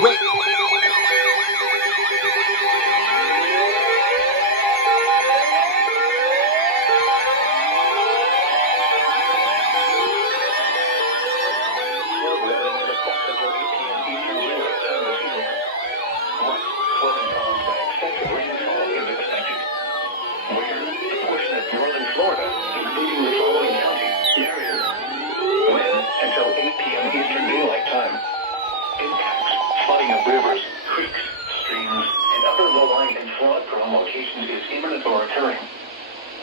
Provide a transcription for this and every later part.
Wait. Northern Florida, including the following counties, areas. When until 8 p.m. Eastern Daylight Time. Impacts, flooding of rivers, creeks, streams, and other low-lying and flood-prone locations is imminent or occurring.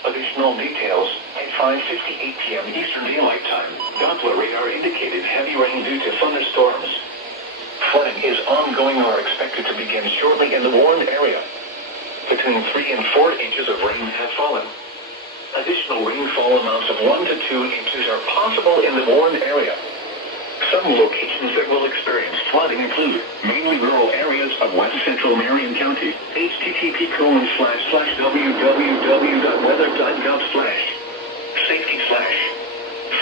Additional details, at 5:58 p.m. Eastern Daylight Time, Doppler radar indicated heavy rain due to thunderstorms. Flooding is ongoing or expected to begin shortly in the warned area. Between 3 and 4 inches of rain have fallen. Additional rainfall amounts of 1 to 2 inches are possible in the warned area. Some locations that will experience flooding include mainly rural areas of west central Marion County. http://www.weather.gov/safety/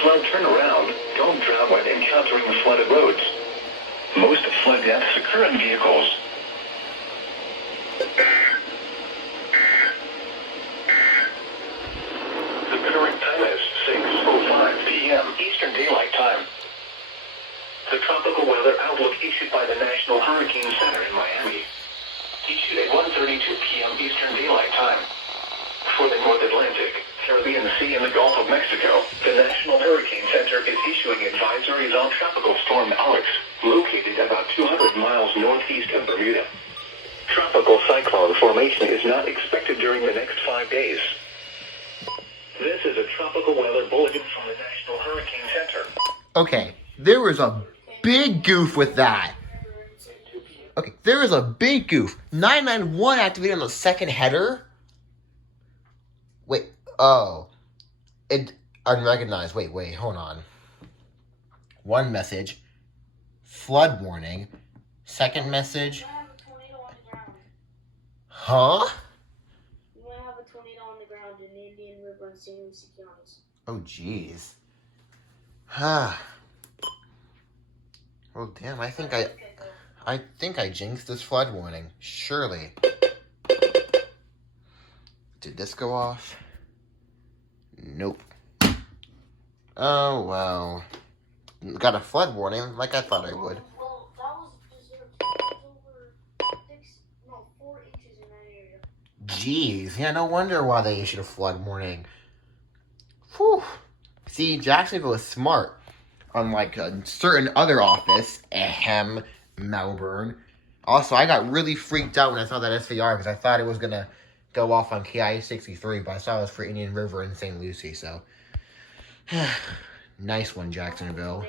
flood turnaround. Don't drown when encountering flooded roads. Most flood deaths occur in vehicles. The current time is 6:05 p.m. Eastern Daylight Time. The tropical weather outlook issued by the National Hurricane Center in Miami. Issued at 1:32 p.m. Eastern Daylight Time. For the North Atlantic, Caribbean Sea, and the Gulf of Mexico, the National Hurricane Center is issuing advisories on Tropical Storm Alex, located about 200 miles northeast of Bermuda. Tropical cyclone formation is not expected during the next 5 days. This is a tropical weather bulletin from the National Hurricane Center. Okay, there was a big goof with that. Okay, there was a big goof. 991 activated on the second header. Wait, oh. It unrecognized. Wait, hold on. One message. Flood warning. Second message. Huh? You might have a tornado on the ground in Indian River and St. Lucie counties. Oh, jeez. Ah. Well, damn, I think I jinxed this flood warning. Surely. Did this go off? Nope. Oh, well. Got a flood warning like I thought I would. Well, that was deserved. It was over 4 inches in that area. Jeez. Yeah, no wonder why they issued a flood warning. Whew. See, Jacksonville is smart. Unlike a certain other office, ahem, Melbourne. Also, I got really freaked out when I saw that SVR because I thought it was going to go off on KI-63, but I saw it was for Indian River and St. Lucie, so. Nice one, Jacksonville.